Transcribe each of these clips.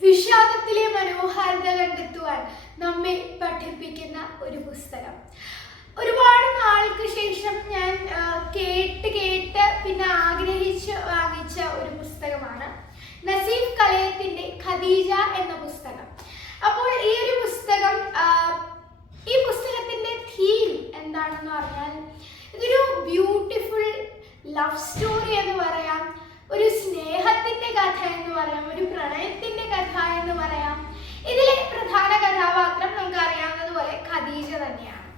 വിഷാദത്തിലെ മനോഹാരിത കണ്ടെത്തുവാൻ നമ്മെ പഠിപ്പിക്കുന്ന ഒരു പുസ്തകം. ഒരുപാട് നാൾക്ക് ശേഷം ഞാൻ കേട്ട് പിന്നെ ആഗ്രഹിച്ച് വാങ്ങിച്ച ഒരു പുസ്തകമാണ് നസീഫ് കലയത്തിന്റെ ഖദീജ എന്ന പുസ്തകം. അപ്പോൾ ഈ ഒരു പുസ്തകം, ഈ പുസ്തകത്തിന്റെ തീം എന്താണെന്ന് പറഞ്ഞാൽ ഇതൊരു ബ്യൂട്ടിഫുൾ ലവ് സ്റ്റോറി എന്ന് പറയാം, ഒരു സ്നേഹത്തിന്റെ കഥ എന്ന് പറയാം, ഒരു പ്രണയത്തിന്റെ കഥ എന്ന് പറയാം. ഇതിലെ പ്രധാന കഥാപാത്രം നമുക്ക് അറിയാവുന്നതുപോലെ ഖദീജ തന്നെയാണ്.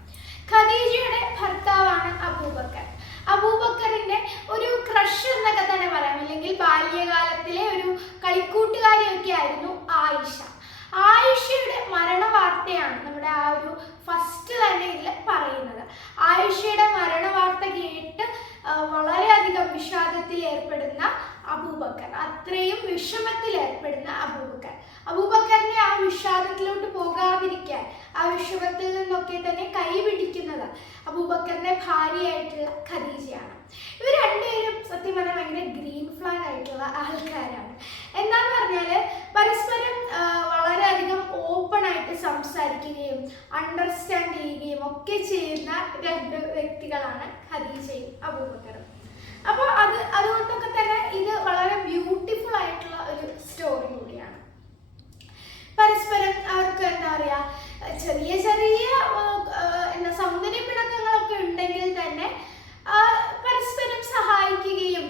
ഖദീജയുടെ ഭർത്താവാണ് അബൂബക്കർ. അബൂബക്കറിന്റെ ഒരു ക്രഷ് എന്നൊക്കെ തന്നെ പറയാം, അല്ലെങ്കിൽ ബാല്യകാലത്തിലെ ഒരു കളിക്കൂട്ടുകാരിയൊക്കെ ആയിരുന്നു ആയിഷ. ആയിഷയുടെ മരണ വാർത്തയാണ് നമ്മുടെ ആ ഒരു ഫസ്റ്റ് തന്നെ ഇതിൽ പറയുന്നത്. ആയിഷയുടെ മരണ വാർത്ത കേട്ട് വളരെയധികം വിഷാദത്തിൽ ഏർപ്പെടുന്ന അബൂബക്കർ, അത്രയും വിഷമത്തിൽ ഏർപ്പെടുന്ന അബൂബക്കറിനെ ആ വിഷാദത്തിലോട്ട് പോകാതിരിക്കാൻ, ആ വിഷമത്തിൽ നിന്നൊക്കെ തന്നെ കൈപിടിക്കുന്നത് അബൂബക്കറിന്റെ ഭാര്യയായിട്ടുള്ള ഖദീജയാണ്. ഇവർ രണ്ടുപേരും സത്യം പറഞ്ഞാൽ ഭയങ്കര ഗ്രീൻ ഫ്ലാഗ് ആയിട്ടുള്ള ആൾക്കാരാണ്. എന്താന്ന് പറഞ്ഞാല് പരസ്പരം വളരെയധികം ഓപ്പൺ ആയിട്ട് സംസാരിക്കുകയും അണ്ടർസ്റ്റാൻഡ് ചെയ്യുകയും ഒക്കെ ചെയ്യുന്ന രണ്ട് വ്യക്തികളാണ് ഖദീജയും അബൂബക്കറും. അപ്പോൾ അതുകൊണ്ടൊക്കെ തന്നെ ഇത് വളരെ ബ്യൂട്ടിഫുൾ ആയിട്ടുള്ള ഒരു സ്റ്റോറി കൂടിയാണ്. പരസ്പരം അവർക്ക് എന്താ പറയാ, ചെറിയ സൗന്ദര്യ പിണക്കങ്ങളൊക്കെ ഉണ്ടെങ്കിൽ തന്നെ പരസ്പരം സഹായിക്കുകയും,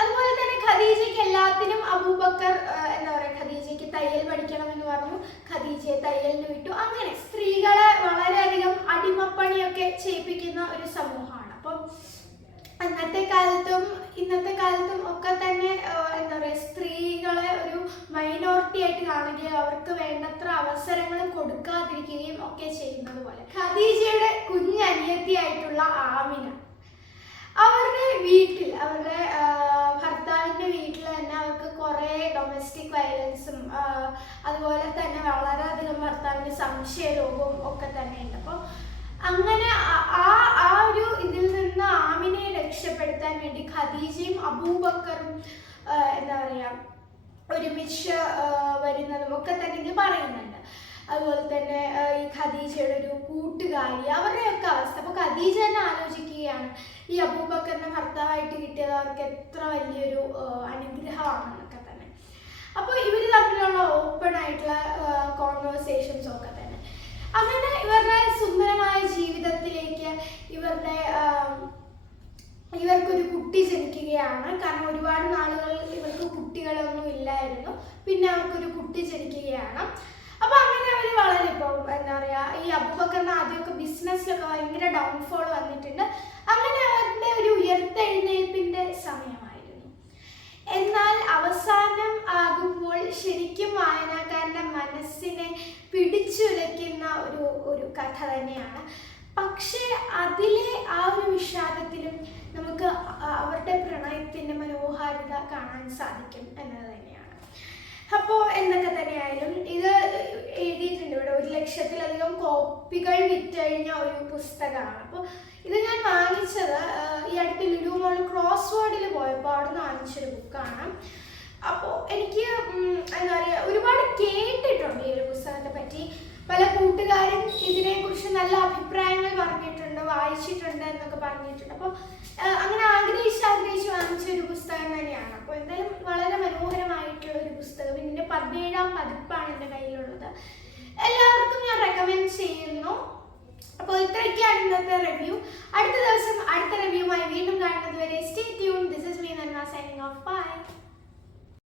അതുപോലെ തന്നെ ഖദീജയ്ക്ക് എല്ലാത്തിനും അബൂബക്കർ എന്താ പറയുക, ഖദീജയ്ക്ക് തയ്യൽ പഠിക്കണം എന്ന് പറഞ്ഞു, ഖദീജയെ തയ്യലിന് വിട്ടു. അങ്ങനെ സ്ത്രീകളെ വളരെയധികം അടിമപ്പണിയൊക്കെ ചെയ്യിപ്പിക്കുന്ന ഒരു സമൂഹമാണ്. അപ്പം അന്നത്തെ കാലത്തും ഇന്നത്തെ കാലത്തും ഒക്കെ തന്നെ എന്താ പറയുക, സ്ത്രീകളെ ഒരു മൈനോറിറ്റി ആയിട്ട് കാണുകയും അവർക്ക് വേണ്ടത്ര അവസരങ്ങൾ കൊടുക്കാതിരിക്കുകയും ഒക്കെ ചെയ്യുന്നത് പോലെ ഖദീജയുടെ കുഞ്ഞനിയത്തിയായിട്ടുള്ള ആമിന, അവരുടെ വീട്ടിൽ, അവരുടെ ഭർത്താവിൻ്റെ വീട്ടിൽ തന്നെ അവർക്ക് കുറേ ഡൊമസ്റ്റിക് വയലൻസും അതുപോലെ തന്നെ വളരെയധികം ഭർത്താവിൻ്റെ സംശയരോഗവും ഒക്കെ തന്നെ ഉണ്ട്. അപ്പോൾ അങ്ങനെ ആ ഒരു ഇതിൽ നിന്ന് ആമിനയെ രക്ഷപ്പെടുത്താൻ വേണ്ടി ഖദീജയും അബൂബക്കറും എന്താ പറയുക ഒരുമിച്ച് വരുന്നതും ഒക്കെ തന്നെ ഇത് പറയുന്നുണ്ട്. അതുപോലെ തന്നെ ഈ ഖദീജയുടെ ഒരു കൂട്ടുകാരി, അവരുടെയൊക്കെ അവസ്ഥ. അപ്പോൾ ഖദീജ തന്നെ ആലോചിക്കുകയാണ് ഈ അബൂബക്കറിനെ ഭർത്താവായിട്ട് കിട്ടിയത് അവർക്ക് എത്ര വലിയൊരു അനുഗ്രഹമാണെന്നൊക്കെ തന്നെ. അപ്പോൾ ഇവർ തമ്മിലുള്ള ഓപ്പൺ ആയിട്ടുള്ള കോൺവേഴ്സേഷൻസും ഒക്കെ തന്നെ. അങ്ങനെ ഇവരുടെ സുന്ദരമായ ജീവിതത്തിലേക്ക് ഇവർക്കൊരു കുട്ടി ജനിക്കുകയാണ്. കാരണം ഒരുപാട് നാളുകൾ ഇവർക്ക് കുട്ടികളൊന്നും ഇല്ലായിരുന്നു. പിന്നെ അവർക്കൊരു കുട്ടി ജനിക്കുകയാണ്. അപ്പൊ അങ്ങനെ അവർ വളരെ ഇപ്പോൾ എന്താ പറയാ, ഈ അബൂബക്കറിന് ആദ്യമൊക്കെ ബിസിനസ്സിലൊക്കെ ഭയങ്കര ഡൗൺഫോൾ വന്നിട്ടുണ്ട്. അങ്ങനെ അവരുടെ ഒരു ഉയർത്തെഴുന്നേൽപ്പിന്റെ സമയമായിരുന്നു. എന്നാൽ അവസാനം ആകുമ്പോൾ ശരിക്കും വായനക്കാരന്റെ മനസ്സിനെ പിടിച്ചുലയ്ക്കുന്ന ഒരു കഥ തന്നെയാണ്. പക്ഷേ അതിലെ ആ ഒരു വിഷാദത്തിലും നമുക്ക് അവരുടെ പ്രണയത്തിന്റെ മനോഹാരിത കാണാൻ സാധിക്കും എന്നത് തന്നെയാണ്. അപ്പോൾ എന്തൊക്കെ തന്നെയായാലും ഇത് എഴുതിയിട്ടുണ്ട്. ഇവിടെ 1,00,000-ലധികം കോപ്പികൾ വിറ്റഴിഞ്ഞ ഒരു പുസ്തകമാണ്. അപ്പോൾ ഇത് ഞാൻ വാങ്ങിച്ചത് ഈ അടുത്ത് ലുലു മോൾ ക്രോസ് വേർഡിൽ പോയപ്പോൾ അവിടെ നിന്ന് വാങ്ങിച്ചൊരു ബുക്കാണ്. അപ്പോൾ എനിക്ക് എന്താ പറയുക, ഒരുപാട് കേട്ടിട്ടുണ്ട് ഈ ഒരു പുസ്തകത്തെ പറ്റി. പല കൂട്ടുകാരും ഇതിനെക്കുറിച്ച് നല്ല അഭിപ്രായങ്ങൾ പറഞ്ഞിട്ടുണ്ട്, വായിച്ചിട്ടുണ്ട് എന്നൊക്കെ പറഞ്ഞിട്ടുണ്ട്. അപ്പോൾ അങ്ങനെ ആഗ്രഹിച്ച് വാങ്ങിച്ച ഒരു പുസ്തകം തന്നെയാണ്. അപ്പോൾ എന്തായാലും വളരെ മനോഹരമായിട്ടുള്ള ഒരു പുസ്തകം. ഇതിൻ്റെ 17ാം പതിപ്പാണ് എൻ്റെ കയ്യിലുള്ളത്. എല്ലാവർക്കും ഞാൻ റെക്കമെൻഡ് ചെയ്യുന്നു. അപ്പോൾ ഇത്രയൊക്കെയാണ് ഇന്നത്തെ റിവ്യൂ. അടുത്ത ദിവസം അടുത്ത റിവ്യൂമായി വീണ്ടും കാണുന്നത് വരെ stay tune. This is me നന്മ സൈനിങ് ഓഫ്. ബൈ.